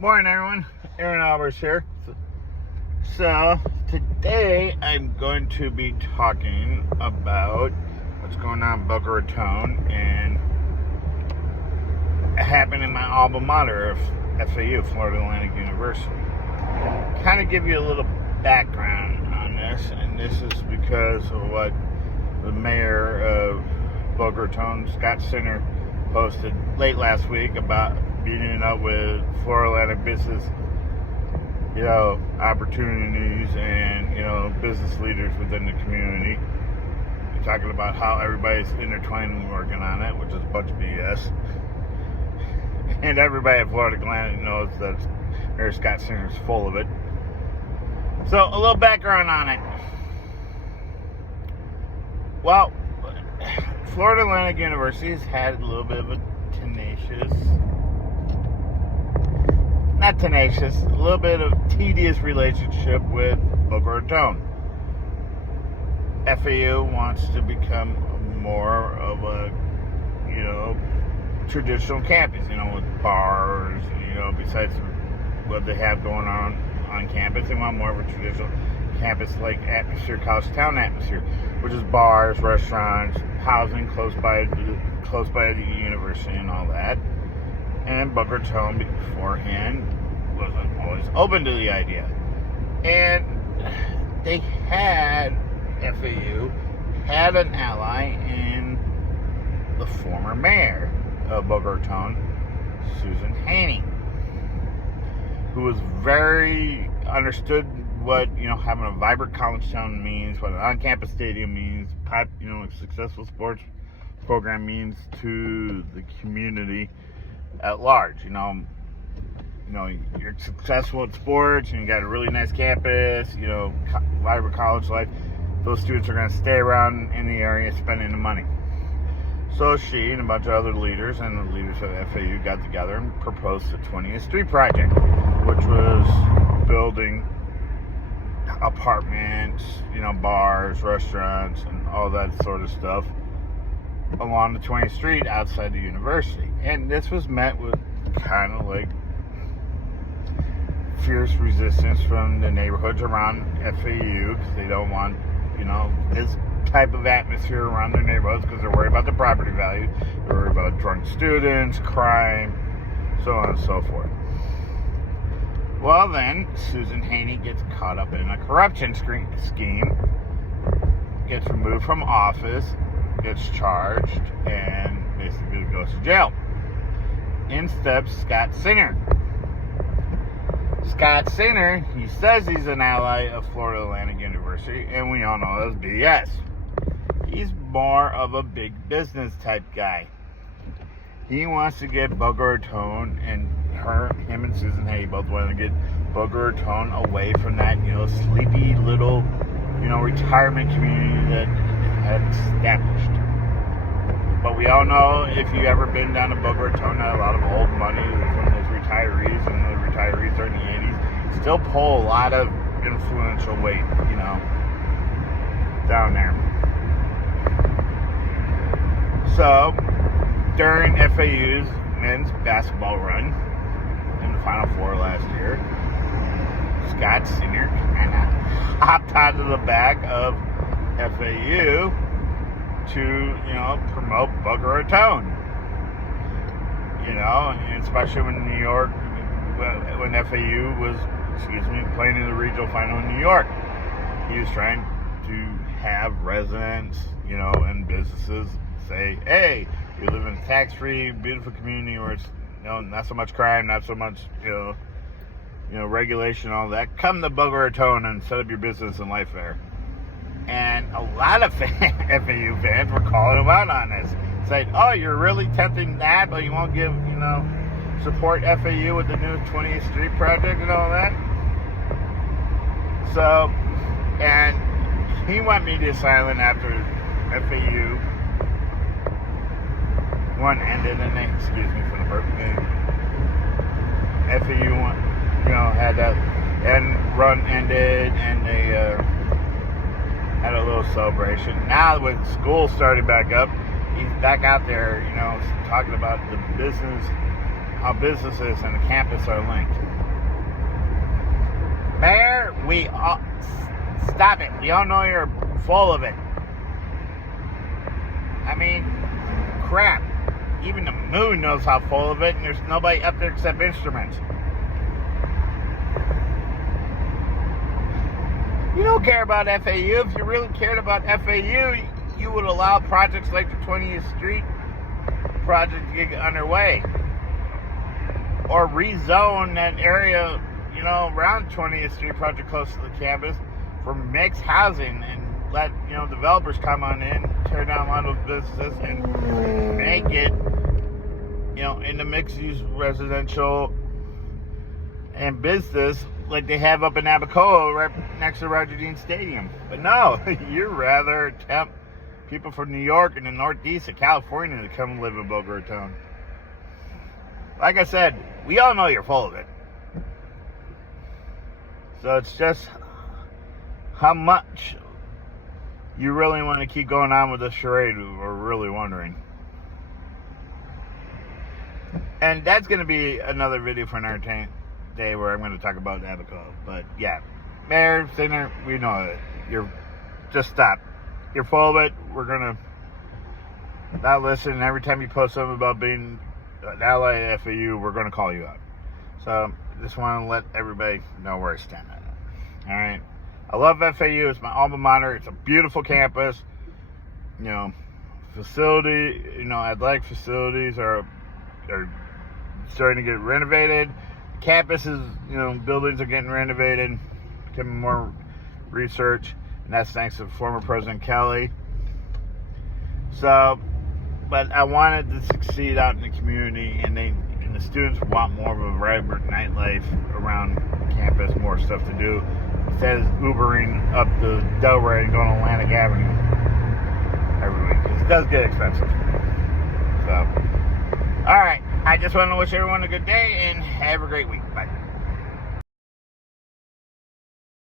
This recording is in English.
Morning, everyone. Aaron Albers here. So, today I'm going to be talking about what's going on in Boca Raton and happened in my alma mater of FAU, Florida Atlantic University. Kind of give you a little background on this, and this is because of what the mayor of Boca Raton, Scott Sinner, posted late last week about meeting up with Florida Atlantic business, opportunities and, business leaders within the community. We're talking about how everybody's intertwined and working on it, which is a bunch of BS. And everybody at Florida Atlantic knows that Mayor Scott Singer is full of it. So, a little background on it. Well, Florida Atlantic University has had a little bit of a a little bit of tedious relationship with Boca Raton. FAU wants to become more of a, traditional campus, with bars, besides what they have going on campus. They want more of a traditional campus-like atmosphere, college town atmosphere, which is bars, restaurants, housing close by the university and all that. And Boca Raton beforehand wasn't always open to the idea. And they had, FAU had an ally in the former mayor of Boca Raton, Susan Haney, who was very understood what, having a vibrant college town means, what an on-campus stadium means, a successful sports program means to the community at large. You're successful at sports and you got a really nice campus, vibrant college life. Those students are going to stay around in the area spending the money. So she and a bunch of other leaders and the leaders of FAU got together and proposed the 20th Street Project, which was building apartments, bars, restaurants, and all that sort of stuff along the 20th Street outside the university. And this was met with kind of like fierce resistance from the neighborhoods around FAU because they don't want, this type of atmosphere around their neighborhoods because they're worried about the property value, they're worried about drunk students, crime, so on and so forth. Well, then, Susan Haney gets caught up in a corruption scheme, gets removed from office, gets charged, and basically goes to jail. In steps Scott Sinner. Scott Sinner, he says he's an ally of Florida Atlantic University, and we all know that's BS. He's more of a big business type guy. He wants to get Boca Raton, and him and Susan Haney both want to get Boca Raton away from that, sleepy little, retirement community that had established. But we all know, if you've ever been down to Boca Raton, a lot of old money from those retirees, and the retirees during the 80s still pull a lot of influential weight, down there. So, during FAU's men's basketball run in the Final Four last year, Scott Sinner kind of hopped onto the back of FAU to, promote Boca Raton. And especially when when FAU was, playing in the regional final in New York. He was trying to have residents, and businesses say, hey, we live in a tax-free, beautiful community where it's, not so much crime, not so much, regulation, all that. Come to Boca Raton and set up your business and life there. And a lot of FAU fans were calling him out on this. Saying, oh, you're really tempting that, but you won't give, support FAU with the new 20th Street Project and all that. So, and he went media silent after FAU one ended, and they, excuse me for the burp, FAU one, had that run ended, and they had a little celebration. Now with school starting back up, he's back out there, talking about the business how businesses and the campus are linked. Mayor, stop it. We all know you're full of it. I mean, crap. Even the moon knows how full of it, and there's nobody up there except instruments. You don't care about FAU. If you really cared about FAU, you would allow projects like the 20th Street project to get underway. Or rezone that area, around 20th Street project close to the campus for mixed housing and let, developers come on in, tear down a lot of those businesses and make it, into mixed-use residential and business like they have up in Abacoa right next to Roger Dean Stadium. But no, you'd rather tempt people from New York and the Northeast of California to come live in Boca Raton. Like I said, we all know you're full of it. So it's just how much you really want to keep going on with this charade, we're really wondering. And that's going to be another video for another day where I'm going to talk about Abacoa. But yeah, Mayor, Senator, we know it. You're just stop. You're full of it. We're going to not listen. Every time you post something about being an ally at FAU, we're going to call you out. So just want to let everybody know where I stand on it. All right. I love FAU. It's my alma mater. It's a beautiful campus. Facility, athletic facilities are starting to get renovated. Campuses, buildings are getting renovated, becoming more research, and that's thanks to former President Kelly. So, but I wanted to succeed out in the community, and the students want more of a vibrant nightlife around campus, more stuff to do, instead of Ubering up the Delray and going to Atlantic Avenue every week, because it does get expensive. So, all right. I just want to wish everyone a good day and have a great week. Bye.